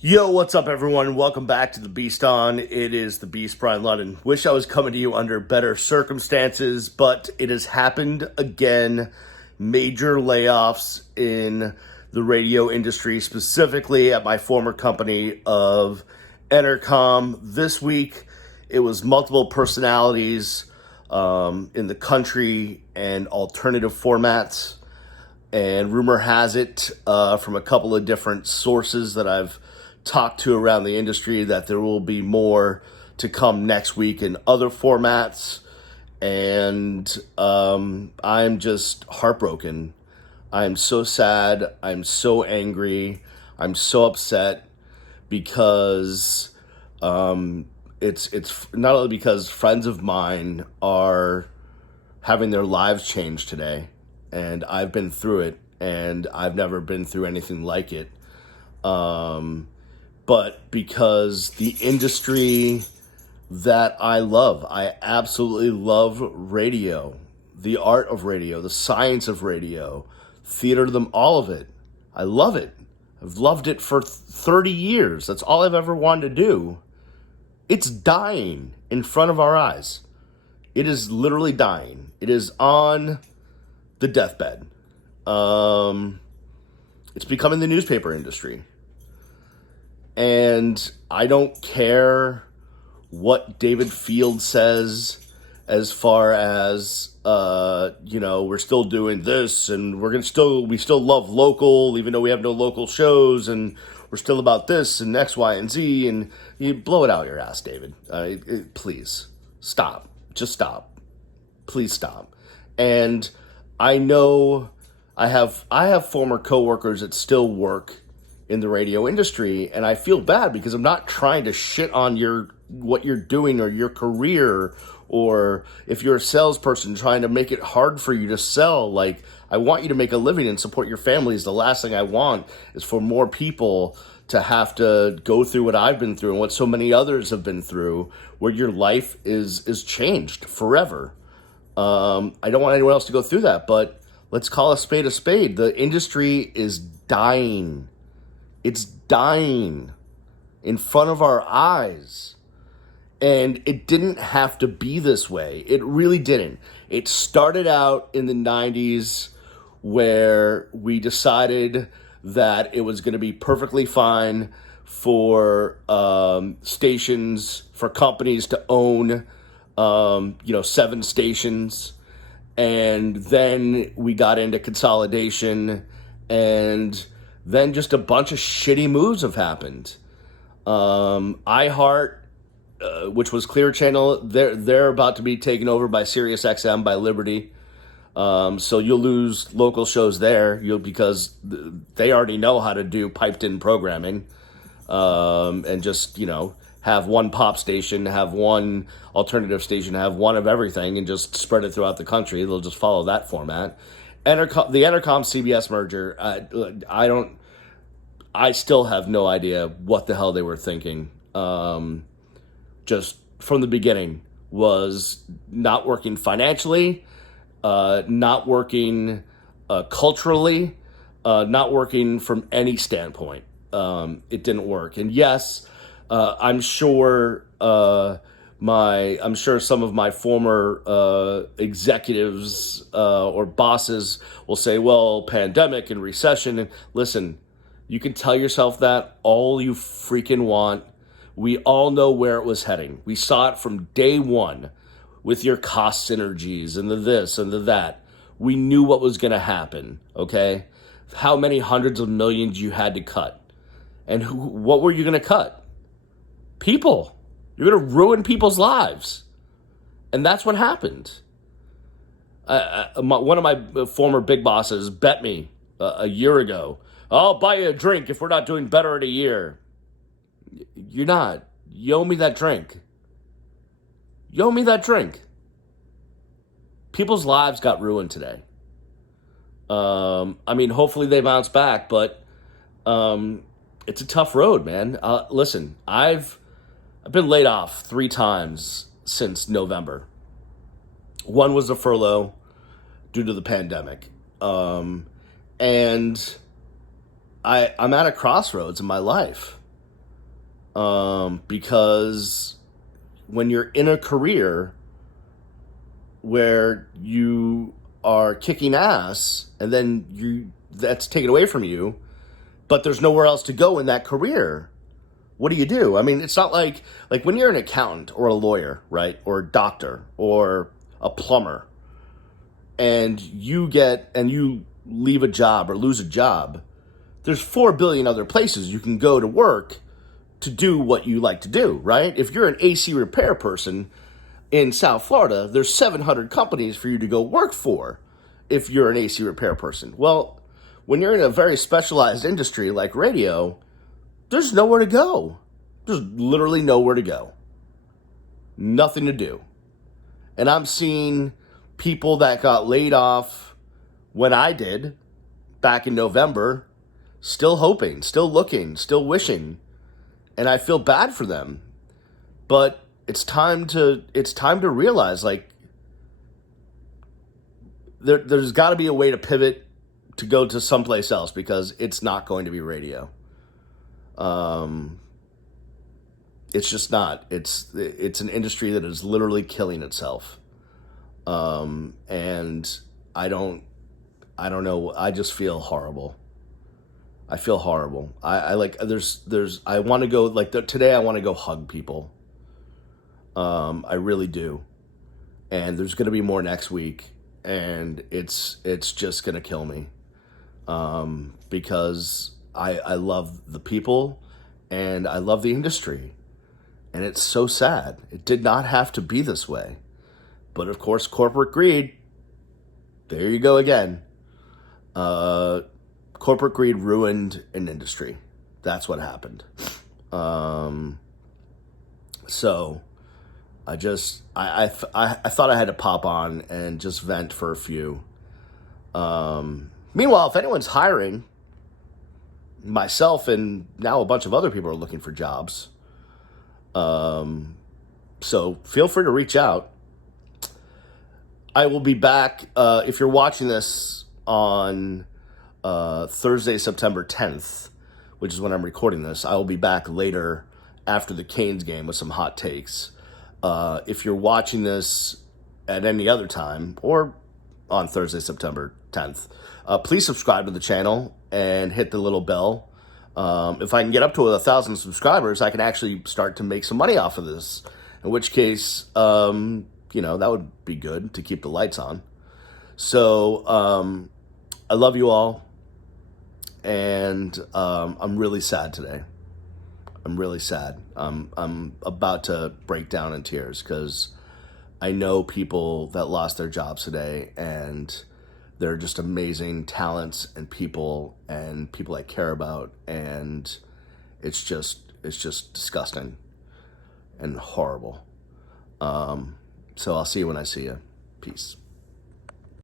Yo, what's up, everyone? Welcome back to the Beast On. It is the Beast, Brian London. Wish I was coming to you under better circumstances, but it has happened again. Major layoffs in the radio industry, specifically at my former company of Entercom. This week, it was multiple personalities in the country and alternative formats. And rumor has it from a couple of different sources that I've talked to around the industry that there will be more to come next week in other formats. And I'm just heartbroken. I'm so sad. I'm so angry. I'm so upset because it's not only because friends of mine are having their lives changed today, and I've been through it, and I've never been through anything like it. But because the industry that I love, I absolutely love radio, the art of radio, the science of radio, theater, all of it. I love it. I've loved it for 30 years. That's all I've ever wanted to do. It's dying in front of our eyes. It is literally dying. It is on the deathbed. It's becoming the newspaper industry. And I don't care what David Field says as far as, we're still doing this and we still love local, even though we have no local shows, and we're still about this and X, Y, and Z, and you blow it out your ass, David. Please stop. Just stop. Please stop. And I know I have former coworkers that still work in the radio industry, and I feel bad because I'm not trying to shit on what you're doing or your career, or if you're a salesperson trying to make it hard for you to sell. Like, I want you to make a living and support your families. The last thing I want is for more people to have to go through what I've been through and what so many others have been through, where your life is changed forever. I don't want anyone else to go through that, but let's call a spade a spade. The industry is dying. It's dying in front of our eyes. And it didn't have to be this way. It really didn't. It started out in the 90s where we decided that it was going to be perfectly fine for stations, for companies to own 7 stations. And then we got into consolidation, and then just a bunch of shitty moves have happened. iHeart, which was Clear Channel, they're about to be taken over by SiriusXM, by Liberty. So you'll lose local shows there, because they already know how to do piped-in programming, and just have one pop station, have one alternative station, have one of everything, and just spread it throughout the country. They'll just follow that format. The Entercom CBS merger, I still have no idea what the hell they were thinking. Just from the beginning, was not working financially, not working culturally, not working from any standpoint. It didn't work. And yes, I'm sure some of my former executives or bosses will say, well, pandemic and recession. And listen, you can tell yourself that all you freaking want. We all know where it was heading. We saw it from day one with your cost synergies and the this and the that. We knew what was going to happen, okay? How many hundreds of millions you had to cut. And what were you going to cut? People. You're going to ruin people's lives. And that's what happened. One of my former big bosses bet me a year ago, I'll buy you a drink if we're not doing better in a year. You're not. You owe me that drink. You owe me that drink. People's lives got ruined today. Hopefully they bounce back, but it's a tough road, man. Listen, I've been laid off 3 times since November. One was a furlough due to the pandemic. And I'm at a crossroads in my life. Because when you're in a career where you are kicking ass and then that's taken away from you, but there's nowhere else to go in that career, what do? I mean, it's not like when you're an accountant or a lawyer, right? Or a doctor or a plumber, and you leave a job or lose a job, there's 4 billion other places you can go to work to do what you like to do, right? If you're an AC repair person in South Florida, there's 700 companies for you to go work for if you're an AC repair person. Well, when you're in a very specialized industry like radio, there's nowhere to go. There's literally nowhere to go. Nothing to do. And I'm seeing people that got laid off when I did back in November, still hoping, still looking, still wishing. And I feel bad for them. But it's time to realize, like, there's got to be a way to pivot to go to someplace else, because it's not going to be radio. It's just not. It's an industry that is literally killing itself. And I don't know. I just feel horrible. I feel horrible. I want to go, like, today I want to go hug people. I really do. And there's going to be more next week, and it's just going to kill me. Because I love the people and I love the industry, and it's so sad. It did not have to be this way. But of course, corporate greed, there you go again. Corporate greed ruined an industry. That's what happened. So I thought I had to pop on and just vent for a few. Meanwhile, if anyone's hiring, myself and now a bunch of other people are looking for jobs. So feel free to reach out. I will be back, if you're watching this on Thursday, September 10th, which is when I'm recording this. I will be back later after the Canes game with some hot takes. If you're watching this at any other time or on Thursday, September 10th, please subscribe to the channel and hit the little bell. If I can get up to 1,000 subscribers, I can actually start to make some money off of this. In which case, that would be good to keep the lights on. So, I love you all. And I'm really sad today. I'm really sad. I'm about to break down in tears because I know people that lost their jobs today, and they're just amazing talents and people I care about, and it's just disgusting and horrible. So I'll see you when I see you. Peace.